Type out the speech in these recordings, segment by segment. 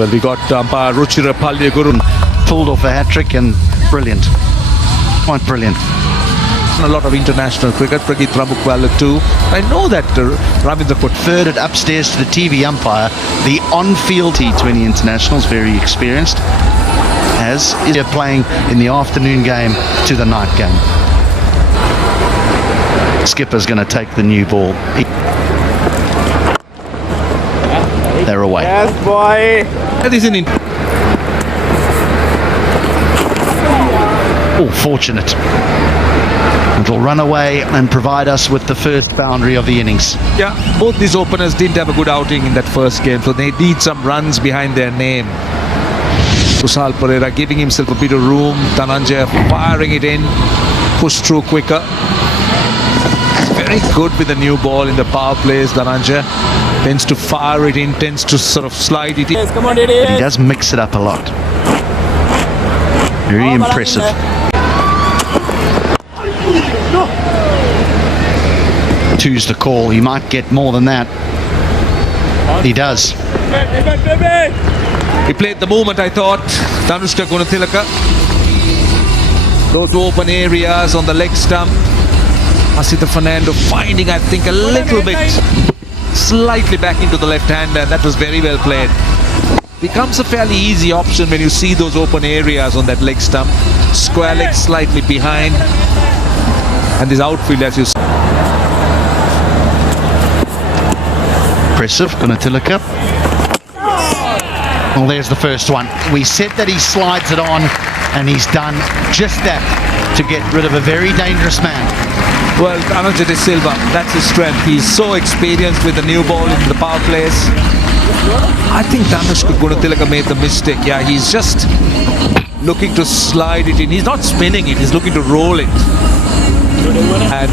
Well, we got umpire Ruchira Palyaguru. Pulled off a hat-trick and brilliant. Quite brilliant. A lot of international cricket, Prageet Ramukwala too. I know that Ravindra Referred it upstairs to the TV umpire. The on-field T20 internationals, very experienced, as is playing in the afternoon game to the night game. Skipper's going to take the new ball. They're away. Yes, boy. That is an Oh, fortunate. It'll run away and provide us with the first boundary of the innings. Yeah, both these openers didn't have a good outing in that first game, so they need some runs behind their name. Kusal Perera giving himself a bit of room. Dhananjaya firing it in, push through quicker. Very good with the new ball in the power plays. Dhananjaya tends to fire it in, tends to sort of slide it in. Yes, come on, Didi. He does mix it up a lot. Very impressive. Two's the call. He might get more than that. He does. He played the movement, I thought. Dhanushka Gunathilaka. Those open areas on the leg stump. Asita Fernando finding, I think, a little bit slightly back into the left hand, and that was very well played. Becomes a fairly easy option when you see those open areas on that leg stump. Square leg slightly behind. And this outfield, as you see. Impressive, Gunathilaka. Well, there's the first one. We said that he slides it on, and he's done just that to get rid of a very dangerous man. Well, Ananja De Silva, that's his strength. He's so experienced with the new ball in the power plays. I think Dhanushka Gunathilaka made the mistake. Yeah, he's just looking to slide it in. He's not spinning it, he's looking to roll it. And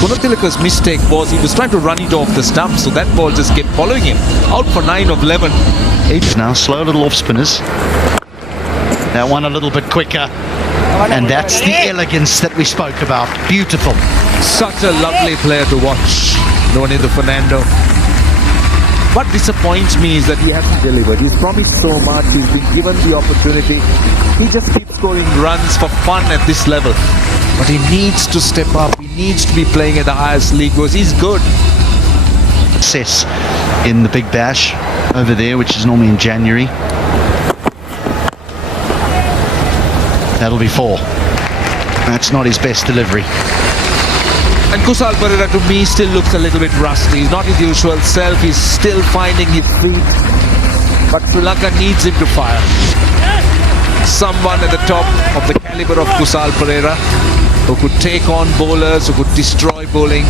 Gunathilaka's mistake was he was trying to run it off the stump, so that ball just kept following him. Out for 9 of 11. 8 now, slow little off spinners. That one a little bit quicker. And that's the elegance that we spoke about. Beautiful. Such a lovely player to watch, Nonito Fernando. What disappoints me is that he hasn't delivered. He's promised so much, he's been given the opportunity. He just keeps scoring runs for fun at this level. But he needs to step up, he needs to be playing at the highest league because he's good. Success in the Big Bash over there, which is normally in January. That'll be 4. That's not his best delivery. And Kusal Perera to me still looks a little bit rusty. He's not his usual self. He's still finding his feet. But Sri Lanka needs him to fire. Someone at the top of the caliber of Kusal Perera who could take on bowlers, who could destroy bowling.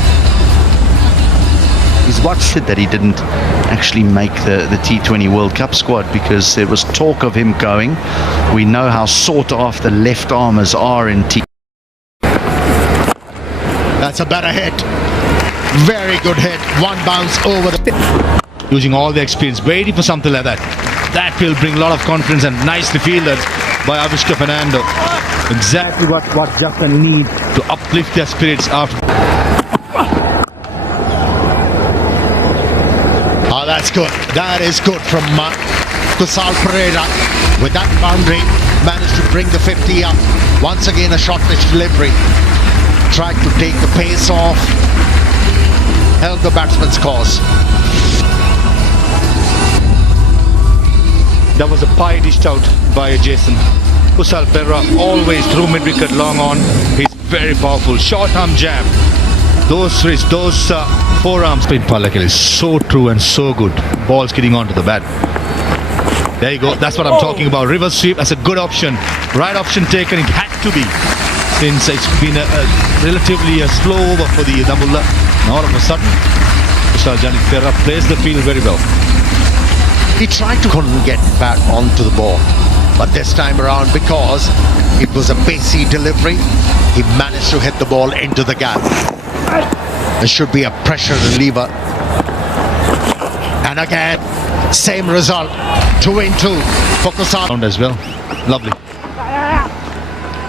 He's watched it that he didn't actually make the T20 World Cup squad because there was talk of him going. We know how sought after left armers are in T. That's a better hit. Very good hit. One bounce over the... Using all the experience, waiting for something like that. That will bring a lot of confidence and nicely fielded by Avishka Fernando. Exactly what JAFFNA need to uplift their spirits after. Oh, that's good. That is good from Kusal Perera. With that boundary, managed to bring the 50 up. Once again, a short pitch delivery. Tried to take the pace off, held the batsman's cause. That was a pie dished out by Jason. Kusal Perera always through mid-wicket long on. He's very powerful. Short arm jab. Those wrists, those forearms. Spin Palakil is so true and so good. Ball's getting onto the bat. There you go. That's what I'm talking about. Reverse sweep as a good option. Right option taken. It had to be. Since it's been a relatively slow over for the DAMBULLA. Now all of a sudden, Kusal Perera plays the field very well. He tried to couldn't get back onto the ball. But this time around, because it was a pacey delivery, he managed to hit the ball into the gap. There should be a pressure reliever. And again, same result. 2-2 for Kusal as well. Lovely.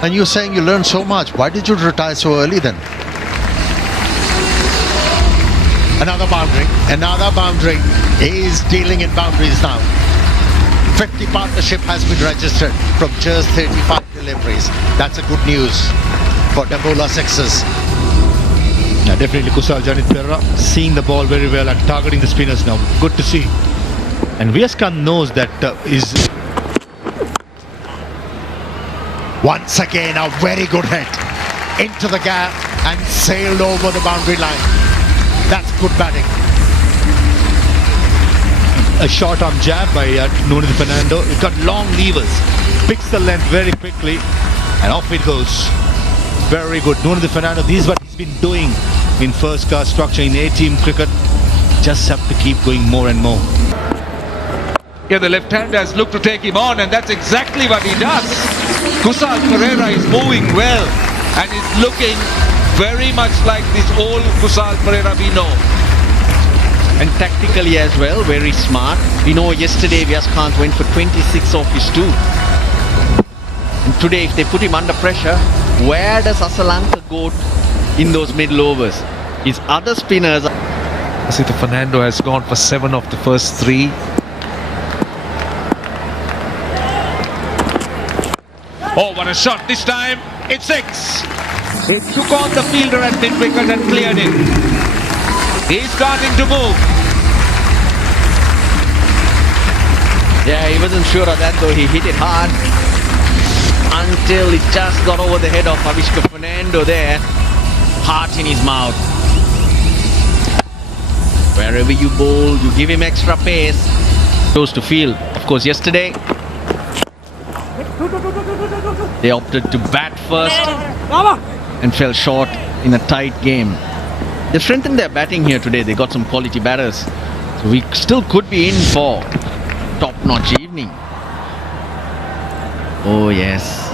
And you're saying you learned so much. Why did you retire so early then? Another boundary. Another boundary. He is dealing in boundaries now. 50 partnership has been registered from just 35 deliveries. That's a good news for DAMBULLA SIXERS. Yeah, definitely Kusal Janit Perra seeing the ball very well and targeting the spinners now. Good to see. And Viaskan knows that is. Once again, a very good hit into the gap and sailed over the boundary line. That's good batting. A short arm jab by Nuno Fernando. It got long levers, picks the length very quickly, and off it goes. Very good. Nuno Fernando, this is what he's been doing in first class structure in A-team cricket. Just have to keep going more and more. Yeah, the left-hander has looked to take him on, and that's exactly what he does. Kusal Perera is moving well and is looking very much like this old Kusal Perera we know. And tactically as well, very smart. We know yesterday Viaskant went for 26 off his 2. And today if they put him under pressure, where does Lanka go in those middle overs? His other spinners... Asita Fernando has gone for 7 of the first 3. Oh, what a shot this time. It's 6. He took on the fielder at mid-wicket and cleared him. He's starting to move. Yeah, he wasn't sure of that though. He hit it hard until it just got over the head of Avishka Fernando there. Heart in his mouth. Wherever you bowl, you give him extra pace. Goes to field. Of course, yesterday they opted to bat first and fell short in a tight game. They strengthened their batting here today. They got some quality batters. So we still could be in for top-notch evening. Oh yes.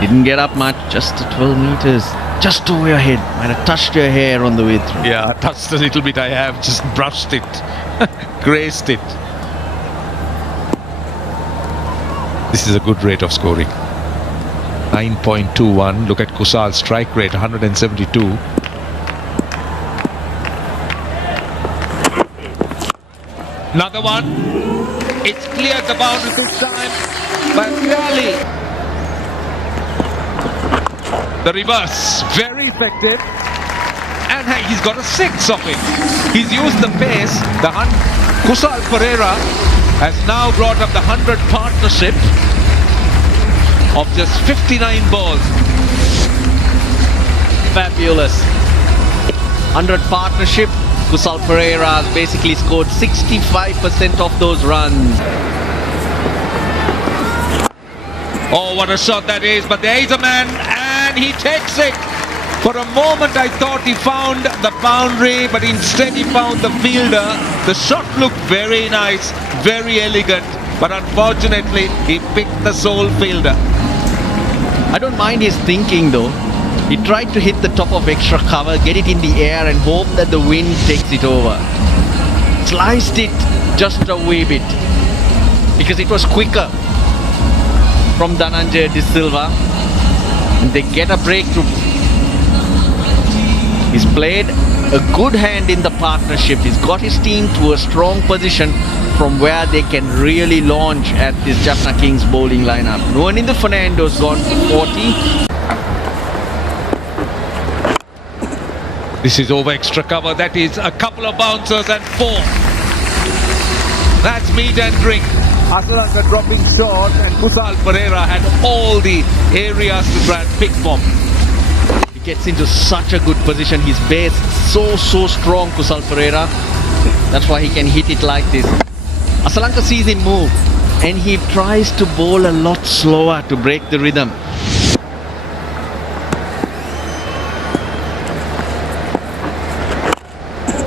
Didn't get up much, just 12 meters. Just over your head. Might have touched your hair on the way through. Yeah, touched a little bit. I have just brushed it, graced it. This is a good rate of scoring. 9.21. Look at Kusal's strike rate, 172. Another one. It's cleared the boundary this time by Kyali. The reverse, very effective. And hey, he's got a 6 of it. He's used the pace. Kusal Perera has now brought up the 100 partnership of just 59 balls. Fabulous. 100 partnership. Kusal Perera has basically scored 65% of those runs. Oh, what a shot that is. But there is a man and he takes it. For a moment I thought he found the boundary, but instead he found the fielder. The shot looked very nice, very elegant, but unfortunately he picked the sole fielder. I don't mind his thinking though. He tried to hit the top of extra cover, get it in the air and hope that the wind takes it over. Sliced it just a wee bit because it was quicker from Dhananjaya De Silva. And they get a breakthrough. He's played a good hand in the partnership. He's got his team to a strong position from where they can really launch at this Jaffna Kings bowling lineup. Nuno Fernando's gone for 40. This is over extra cover. That is a couple of bouncers and 4. That's meat and drink. Asalanka dropping short and Kusal Perera had all the areas to try and pick from. He gets into such a good position. His base so strong, Kusal Perera. That's why he can hit it like this. Asalanka sees him move and he tries to bowl a lot slower to break the rhythm.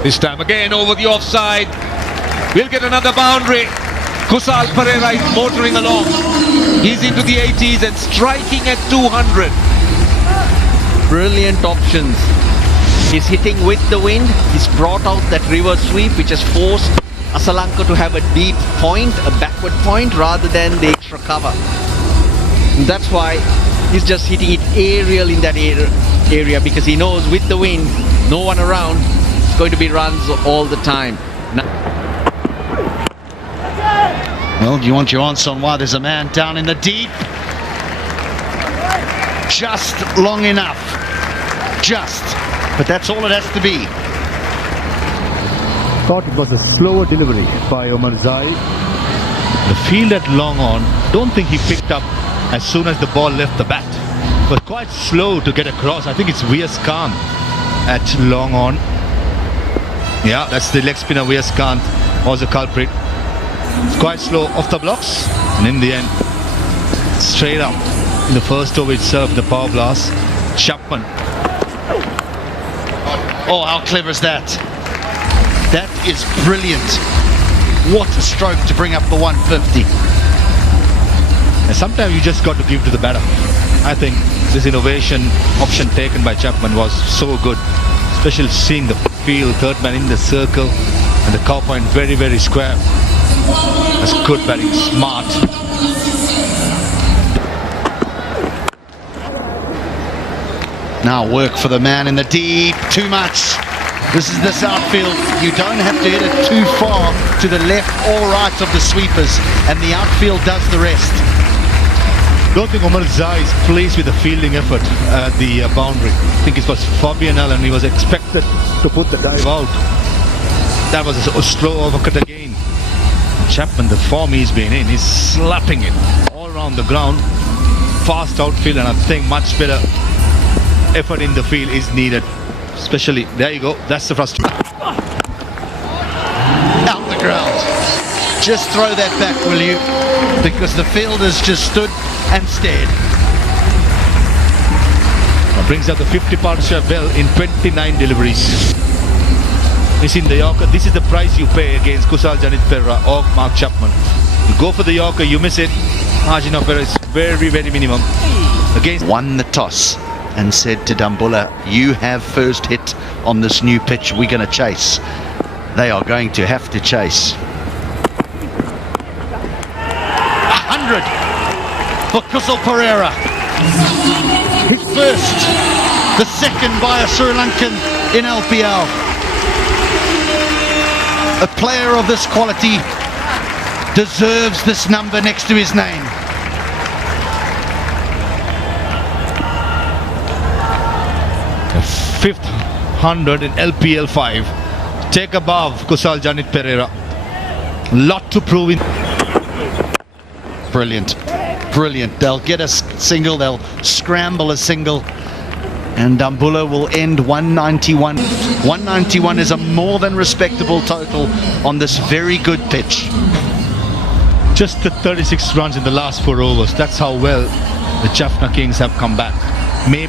This time again over the offside. We'll get another boundary. Kusal Perera is motoring along. He's into the 80s and striking at 200. Brilliant options. He's hitting with the wind. He's brought out that reverse sweep which has forced Asalanka to have a deep point, a backward point rather than the extra cover. And that's why he's just hitting it aerial in that area because he knows with the wind, no one around, it's going to be runs all the time. Now, Well, do you want your answer on why there's a man down in the deep? Just long enough. Just. But that's all it has to be. Thought it was a slower delivery by Omar Zai. The field at long on, don't think he picked up as soon as the ball left the bat. But quite slow to get across. I think it's Vias Khan at long on. Yeah, that's the leg spinner Vias Khan was the culprit. It's quite slow off the blocks, and in the end, straight up in the first over itself, the power blast. Chapman. Oh, how clever is that? That is brilliant. What a stroke to bring up the 150. And sometimes you just got to give to the batter. I think this innovation option taken by Chapman was so good, especially seeing the field, third man in the circle, and the cow point very, very square. That's good batting, smart. Now work for the man in the deep. Too much. This is this outfield. You don't have to hit it too far to the left or right of the sweepers, and the outfield does the rest. Don't think Omar Zai is pleased with the fielding effort at the boundary. I think it was Fabian Allen. He was expected to put the dive out. That was a slow overcut again. Chapman, the form he's been in, he's slapping it all around the ground. Fast outfield, and I think much better effort in the field is needed. Especially, there you go, that's the frustration. Out the ground. Just throw that back, will you? Because the fielders just stood and stared. That brings up the 50 partnership well in 29 deliveries. Missing the Yorker, this is the price you pay against Kusal Janit Perera or Mark Chapman. You go for the Yorker, you miss it. Margin of error is very, very minimum. Against Won the toss and said to DAMBULLA, you have first hit on this new pitch, we're going to chase. They are going to have to chase. 100 for Kusal Perera. His first, the second by a Sri Lankan in LPL. A player of this quality deserves this number next to his name. fifth 100 in LPL 5. Take above Kusal Janit Perera. Lot to prove in. Brilliant. Brilliant. They'll get a single, they'll scramble a single, and DAMBULLA will end 191. 191 is a more than respectable total on this very good pitch. Just the 36 runs in the last 4 overs. That's how well the JAFFNA Kings have come back. Maybe